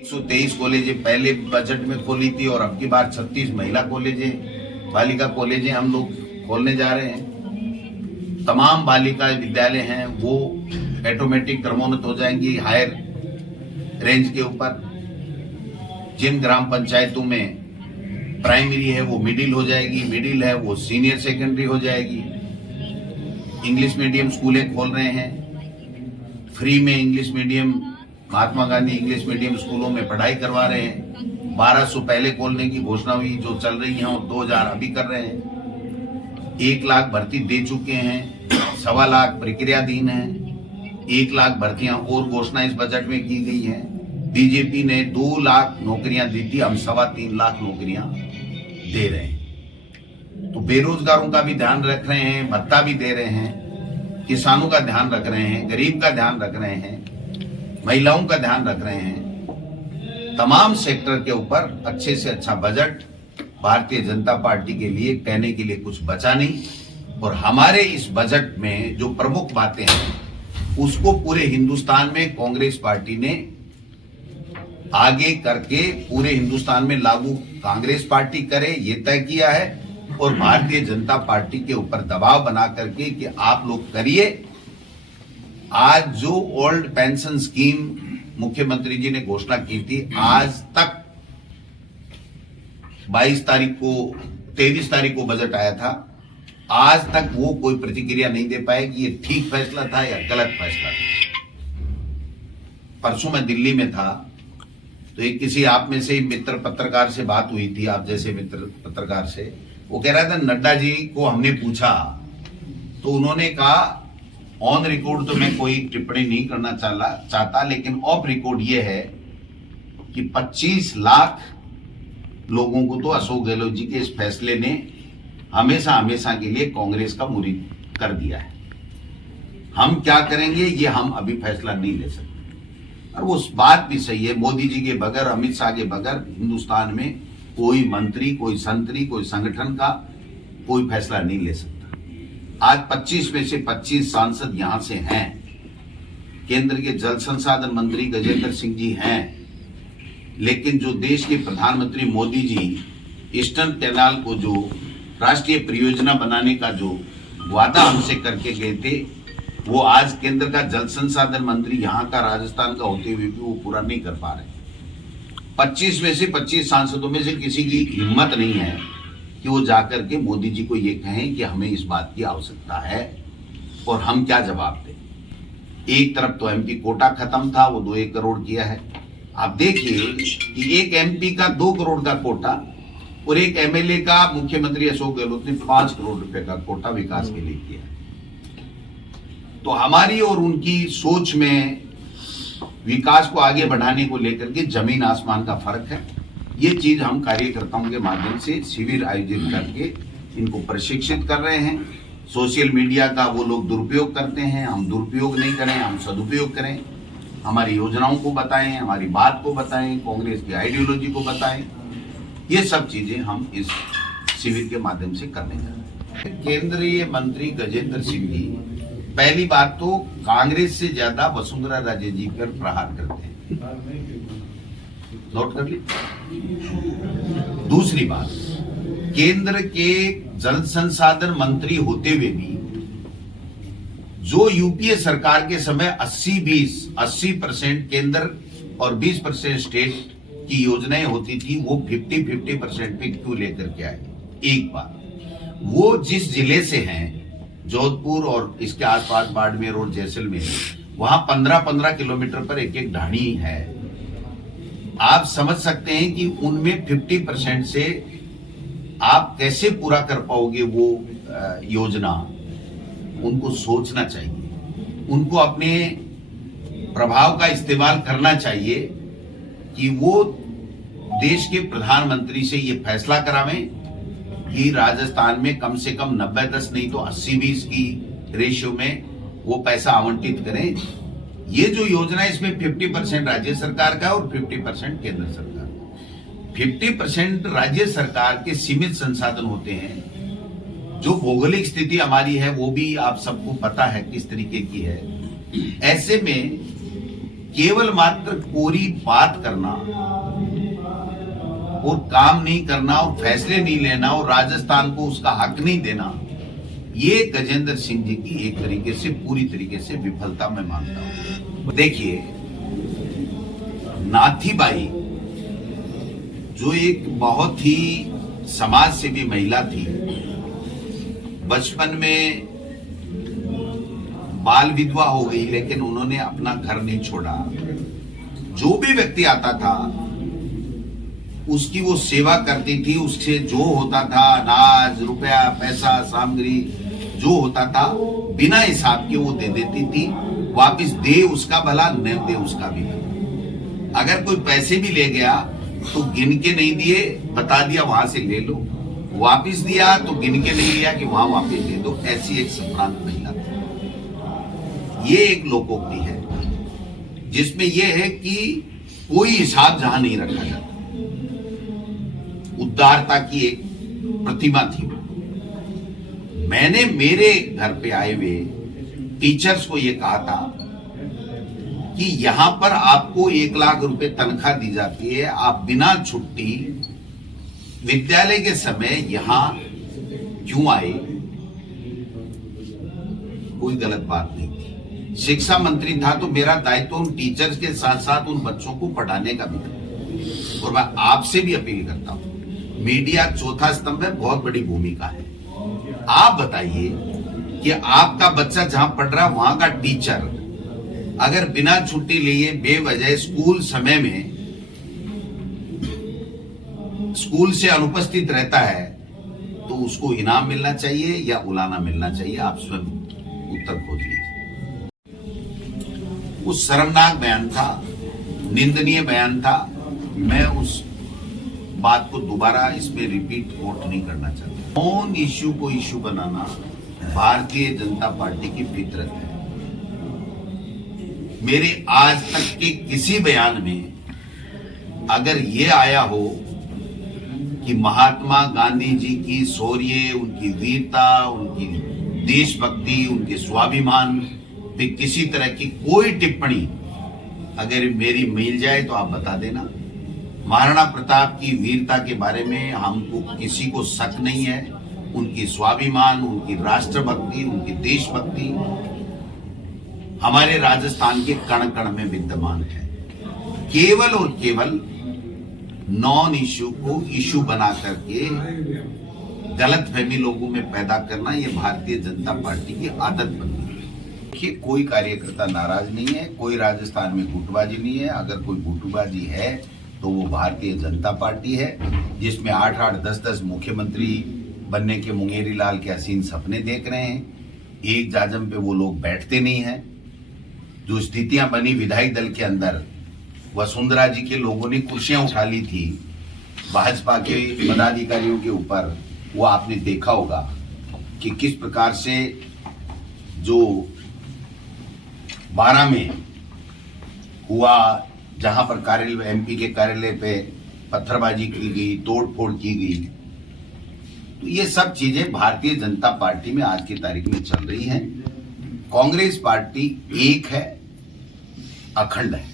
123 कॉलेजें पहले बजट में खोली थी और अब की बार 36 महिला कॉलेजें, बालिका कॉलेजें हम लोग खोलने जा रहे हैं। तमाम बालिका विद्यालय हैं वो ऑटोमेटिक क्रमोन्नत हो जाएंगी हायर रेंज के ऊपर। जिन ग्राम पंचायतों में प्राइमरी है वो मिडिल हो जाएगी, मिडिल है वो सीनियर सेकेंडरी हो जाएगी। इंग्लिश मीडियम स्कूलें खोल रहे हैं, फ्री में English medium Mahatma Gandhi English medium स्कूलों में पढ़ाई करवा रहे हैं। 1200 पहले खोलने की घोषणा हुई, जो चल रही है, और 2000 अभी कर रहे हैं। 1 लाख भर्ती दे चुके हैं, 1.25 लाख प्रक्रियाधीन है, 1 लाख भर्तियां और घोषणा इस बजट में की गई है। बीजेपी ने 2 लाख नौकरियां दी थी, हम 3.25 लाख नौकरियां दे रहे हैं। तो बेरोजगारों का भी ध्यान रख रहे हैं, भत्ता भी दे रहे हैं, किसानों का ध्यान रख रहे हैं, गरीब का ध्यान रख रहे हैं, महिलाओं का ध्यान रख रहे हैं। तमाम सेक्टर के ऊपर अच्छे से अच्छा बजट। भारतीय जनता पार्टी के लिए कहने के लिए कुछ बचा नहीं। और हमारे इस बजट में जो प्रमुख बातें हैं उसको पूरे हिंदुस्तान में कांग्रेस पार्टी ने आगे करके पूरे हिंदुस्तान में लागू कांग्रेस पार्टी करे ये तय किया है। और भारतीय जनता पार्टी के ऊपर दबाव बना करके कि आप लोग करिए। आज जो ओल्ड पेंशन स्कीम मुख्यमंत्री जी ने घोषणा की थी, आज तक 23 तारीख को बजट आया था, आज तक वो कोई प्रतिक्रिया नहीं दे पाए कि ये ठीक फैसला था या गलत फैसला था। परसों मैं दिल्ली में था तो एक किसी आप में से मित्र पत्रकार से बात हुई थी, आप जैसे मित्र पत्रकार से। वो कह रहा था नड्डा जी को हमने पूछा तो उन्होंने कहा ऑन रिकॉर्ड तो मैं कोई टिप्पणी नहीं करना चाहता, लेकिन ऑफ रिकॉर्ड ये है कि 25 लाख लोगों को तो अशोक गहलोत जी के इस फैसले ने हमेशा हमेशा के लिए कांग्रेस का मुरीद कर दिया है। हम क्या करेंगे ये हम अभी फैसला नहीं ले सकते। और वो बात भी सही है, मोदी जी के बगैर, अमित शाह के बगैर हिंदुस्तान में कोई मंत्री, कोई संतरी, कोई संगठन का कोई फैसला नहीं ले सकता। आज 25 में से 25 सांसद यहां से हैं। केंद्र के जल संसाधन मंत्री गजेंद्र सिंह जी हैं, लेकिन जो देश के प्रधानमंत्री मोदी जी ईस्टर्न कैनाल को जो राष्ट्रीय परियोजना बनाने का जो वादा हमसे करके गए थे, वो आज केंद्र का जल संसाधन मंत्री यहां का राजस्थान का होते हुए भी वो पूरा नहीं कर पा रहे। 25 में से 25 सांसदों में से किसी की हिम्मत नहीं है कि वो जाकर के मोदी जी को ये कहें कि हमें इस बात की आवश्यकता है और हम क्या जवाब दें। एक तरफ तो एमपी कोटा खत्म था, वो 2-1 करोड़ किया है। आप देखिए कि एक एमपी का 2 करोड़ का कोटा और एक एमएलए का मुख्यमंत्री अशोक गहलोत ने 5 करोड़ रुपए का कोटा विकास के लिए किया। तो हमारी और उनकी सोच में विकास को आगे बढ़ाने को लेकर के जमीन आसमान का फर्क है। ये चीज हम कार्यकर्ताओं के माध्यम से शिविर आयोजित करके इनको प्रशिक्षित कर रहे हैं। सोशल मीडिया का वो लोग दुरुपयोग करते हैं, हम दुरुपयोग नहीं करें, हम सदुपयोग करें। हमारी योजनाओं को बताएं, हमारी बात को बताएं, कांग्रेस की आइडियोलॉजी को बताएं। ये सब चीजें हम इस शिविर के माध्यम से करने जा रहे हैं। केंद्रीय मंत्री गजेंद्र सिंह जी पहली बात तो कांग्रेस से ज्यादा वसुंधरा राजे जी पर प्रहार करते हैं, नोट कर ली। दूसरी बात, केंद्र के जल संसाधन मंत्री होते हुए भी जो यूपीए सरकार के समय 80% केंद्र और 20% स्टेट की योजनाएं होती थी, वो 50% पे क्यों लेकर के आए। एक बात, वो जिस जिले से हैं, जोधपुर और इसके आसपास बाड़मेर और जैसलमेर, वहां 15-15 किलोमीटर पर एक ढाणी है। आप समझ सकते हैं कि उनमें 50% से आप कैसे पूरा कर पाओगे वो योजना। उनको सोचना चाहिए, उनको अपने प्रभाव का इस्तेमाल करना चाहिए कि वो देश के प्रधानमंत्री से ये फैसला करावें कि राजस्थान में कम से कम 90-10 नहीं तो 80-20 की रेशियो में वो पैसा आवंटित करें। ये जो योजना है इसमें 50% राज्य सरकार का और 50% केंद्र सरकार का। 50% राज्य सरकार के सीमित संसाधन होते हैं। जो भौगोलिक स्थिति हमारी है वो भी आप सबको पता है किस तरीके की है। ऐसे में केवल मात्र कोरी बात करना और काम नहीं करना और फैसले नहीं लेना और राजस्थान को उसका हक नहीं देना, ये गजेंद्र सिंह जी की एक तरीके से पूरी तरीके से विफलता मैं मानता हूं। देखिए, नाथीबाई जो एक बहुत ही समाज सेवी महिला थी, बचपन में बाल विधवा हो गई, लेकिन उन्होंने अपना घर नहीं छोड़ा। जो भी व्यक्ति आता था उसकी वो सेवा करती थी, उससे जो होता था अनाज, रुपया, पैसा, सामग्री जो होता था बिना हिसाब के वो दे देती थी। वापिस दे उसका भला, न दे उसका भी भला। अगर कोई पैसे भी ले गया तो गिन के नहीं दिए, बता दिया वहां से ले लो। वापिस दिया तो गिन के नहीं लिया कि वहां वापिस दे दो। ऐसी एक संभ्रांत महिला थी। ये एक लोकोक्ति है जिसमें यह है कि कोई हिसाब जहां नहीं रखा जाता। उदारता की एक प्रतिमा थी। मैंने मेरे घर पे आए हुए टीचर्स को यह कहा था कि यहां पर आपको 1 लाख रुपए तनख्वाह दी जाती है, आप बिना छुट्टी विद्यालय के समय यहां क्यों आए? कोई गलत बात नहीं थी। शिक्षा मंत्री था तो मेरा दायित्व उन टीचर्स के साथ साथ उन बच्चों को पढ़ाने का भी था। और मैं आपसे भी अपील करता हूं, मीडिया चौथा स्तंभ है, बहुत बड़ी भूमिका है। आप बताइए कि आपका बच्चा जहां पढ़ रहा है वहां का टीचर अगर बिना छुट्टी लिए बेवजह स्कूल समय में स्कूल से अनुपस्थित रहता है तो उसको इनाम मिलना चाहिए या उलाना मिलना चाहिए? आप स्वयं उत्तर खोज लीजिए। वो शर्मनाक बयान था, निंदनीय बयान था। मैं उस बात को दोबारा इसमें रिपीट कोट नहीं करना चाहता। कौन इश्यू को इश्यू बनाना भारतीय जनता पार्टी की फितरत है। मेरे आज तक के किसी बयान में अगर ये आया हो कि महात्मा गांधी जी की शौर्य, उनकी वीरता, उनकी देशभक्ति, उनके स्वाभिमान पे किसी तरह की कोई टिप्पणी अगर मेरी मिल जाए तो आप बता देना। महाराणा प्रताप की वीरता के बारे में हमको किसी को शक नहीं है। उनकी स्वाभिमान, उनकी राष्ट्रभक्ति, उनकी देशभक्ति हमारे राजस्थान के कण कण में विद्यमान है। केवल और केवल नॉन इश्यू को इश्यू बना करके गलतफहमी लोगों में पैदा करना, यह भारतीय जनता पार्टी की आदत बन गई है। देखिए, कोई कार्यकर्ता नाराज नहीं है, कोई राजस्थान में गुटबाजी नहीं है। अगर कोई गुटबाजी है तो वो भारतीय जनता पार्टी है, जिसमें 8-8, 10-10 मुख्यमंत्री बनने के मुंगेरी लाल के हसीन सपने देख रहे हैं। एक जाजम पे वो लोग बैठते नहीं हैं। जो स्थितियां बनी विधायक दल के अंदर, वसुंधरा जी के लोगों ने कुर्सियां उठा ली थी भाजपा के पदाधिकारियों के ऊपर, वो आपने देखा होगा कि किस प्रकार से जो 12 में हुआ, जहां पर कार्यालय, एमपी के कार्यालय पे पत्थरबाजी की गई, तोड़फोड़ की गई। तो ये सब चीजें भारतीय जनता पार्टी में आज की तारीख में चल रही हैं। कांग्रेस पार्टी एक है, अखंड है।